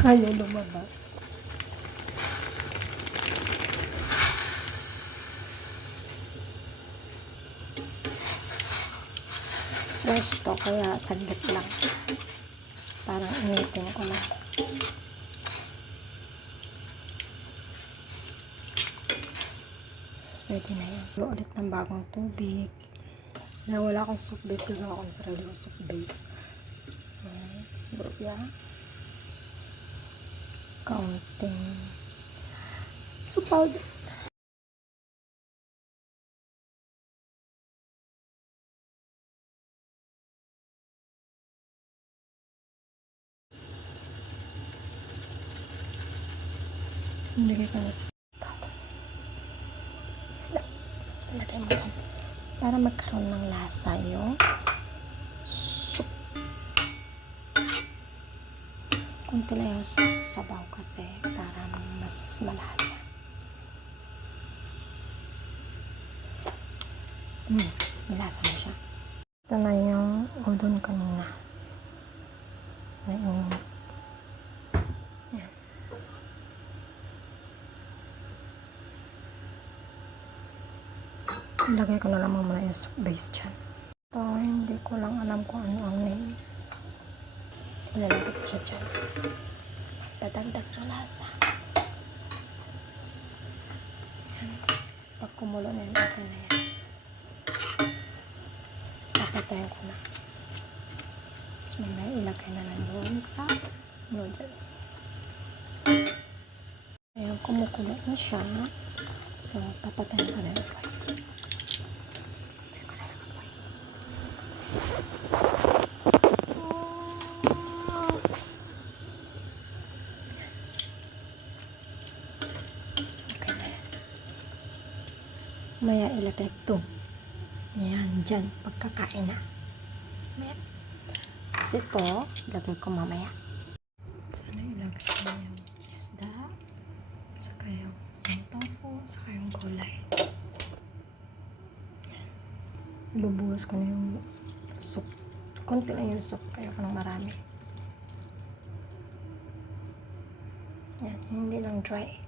Ayaw lumabas. Fresh to, kaya saglit lang. Parang initin ko na. Pwede na yan. Gulo ulit ng bagong tubig. Na wala akong soup base. Gagawa akong sarili kong soup base. Luya. Kaunting soup powder. Nilagay ko na sa isda. Lagay mo yan. Para magkaroon ng lasa yung soup. Kunti lang yung sabaw kasi para mas malasa. Malasa na siya. Ito na yung udon kanina. Na ininit. Yan. Ilagay ko na lamang muna yung soup base dyan. Ito, hindi ko lang alam kung ano ang name. Ilalagay ko siya dyan. Dadagdag ng lasa. Yan. Pag kumulo na yan, okay na yan. Papatayin ko na. Tapos mamaya ilagay na lang doon sa noodles. Ayan, kumukulo na siya. So, papatayin ko na yung fry. Okay na yan. Maya ilagay ito. Ayan, dyan. Pagkakain na. Maya. Kasi ito, ilagay ko mamaya. So, ilagay ko yung isda. Saka yung tofu. Saka yung gulay. Ibubuhos ko na yung soup. Konti lang yung soup. Ayaw ko ng marami. Yan, hindi lang dry.